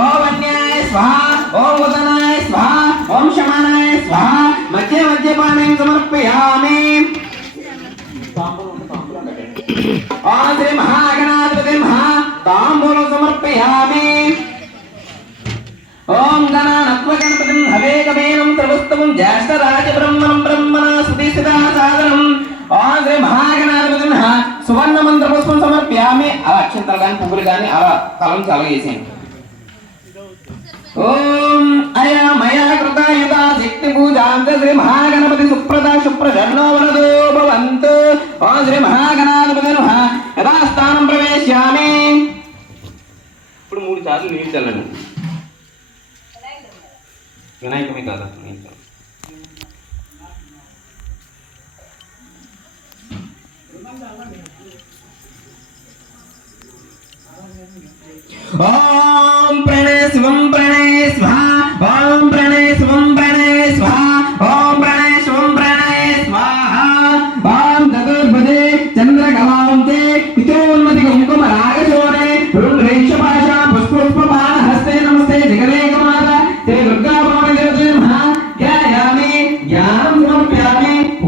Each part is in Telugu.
ఓం అన్యాయ స్వాహ ఓం ఉదనాయ స్వాహ ఓం శమానాయ స్వాహ మధ్య మధ్యపానం సమర్పయామి ఓం శ్రీ మహాగణాధిపతి మహా తాంబూలం సమర్పయామి ఓం గణానత్వ గణపతిం హవేకమేనం త్రవస్తవం జ్యేష్ఠరాజ బ్రహ్మణం బ్రహ్మణ స్తుతి సదా సాదరం ఓం శ్రీ మహాగణాధిపతి మహా సువర్ణ మంత్ర పుష్పం సమర్ప్యామి అలా అక్షంతలు కానీ పువ్వులు కానీ అలా తలం చలవేసేయండి ఓం అయ మయా కృత యుధా శక్తి పూజాంత శ్రీ మహాగణపతి సుప్రద శుప్రశర్ణో వరదో భవంతు. ఓం శ్రీ మహాగణాధిపతి నమః. యథాస్థానం ప్రవేశ్యామి ఇప్పుడు మూడు సార్లు నీళ్ళు చల్లండి. వినాయకమే కాదా నీళ్ళు.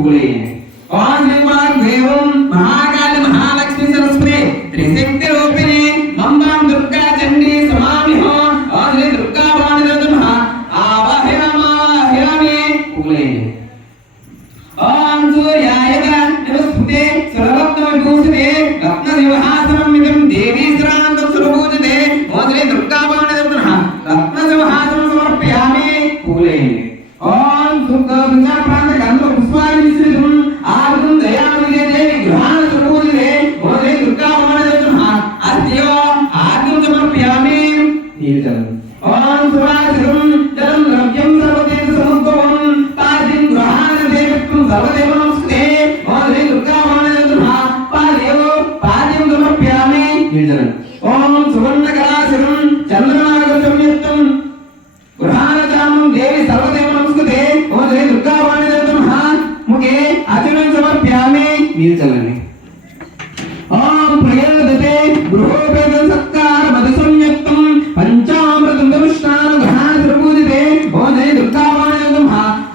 సమర్ప్యామి పుగులేయండి ఓం శ్రీమాన్ దేవం మహాకాళి మహాలక్ష్మి సరస్వతి త్రిశక్తి రూపిణి మంబాం దుర్గా చండీ సమామి హో ఓం శ్రీ దుర్గా భవాని దేవత మహా ఆవాహిరమాహిరమి పుగులేయండి ఓం సూర్యాయ నమస్తే సర్వరత్న విభూషితే రత్న సింహాసనం మిదం దేవీ శ్రాంతం సురభూజితే ఓం శ్రీ దుర్గా భవాని దేవత మహా రత్న సింహాసనం సమర్పయామి పుగులేయండి ఓం దుర్గా దుర్గా సమర్ప్యామి ఓం సువర్ణ కళాశరం చంద్రనాగ సంయుక్తం గృహానచామం దేవి సర్వదేవ నమస్తే ఓం శ్రీ దుర్గా మహాదేవ ముఖే అచలం సమర్ప్యామి. మీరు చల్లండి ఓం ప్రయోదతే గృహోపేతం సత్కార మధు సంయుక్తం పంచామృతం దమిష్టాన గ్రహాణ త్రిభూజితే ఓం జయ దుర్గావాణం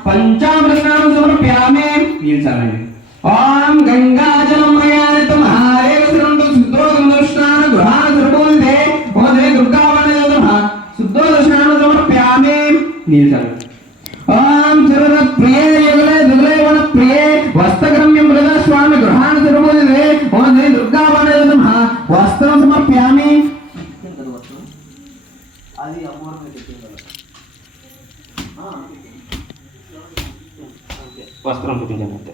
పంచామృతానం సమర్ప్యామి. వీల్చాలండి ఓం వీల్చాలండి ఓం చిరద ప్రియే యుగలే దుగలే వన ప్రియే వస్త్రగమ్యం మృదా స్వామి గృహాన్ని తిరుమలే. ఓం శ్రీ దుర్గావాణే నమః. వస్త్రం సమర్ప్యామి. అది అమ్మవారి వస్త్రం చూపించండి అంతే.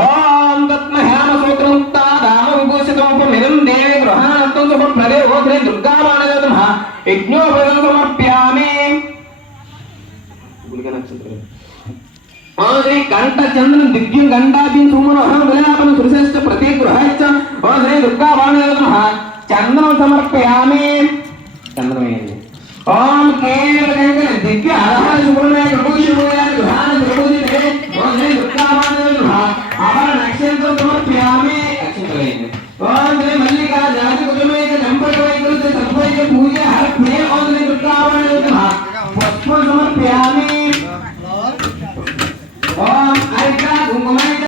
ఓం తత్మహ్యామ సూత్రముక్తా దామ విభూషితముపమిదం దేవి గృహానత్వం సమర్ప్రదే ఓ శ్రీ దుర్గావాణే నమః. యజ్ఞోపదం సమర్ప్యామి గుళిక నక్షత్రం ఓం శ్రీ కంఠ చంద్రం దివ్యం గండాభ్యం సుమనోహం విలాపన సురశ్రేష్ఠ ప్రతి గృహచ్చ ఓ శ్రీ దుర్గా నమః. చంద్రం సమర్పయామి. చంద్రం ఓం కేవల గంగ దివ్య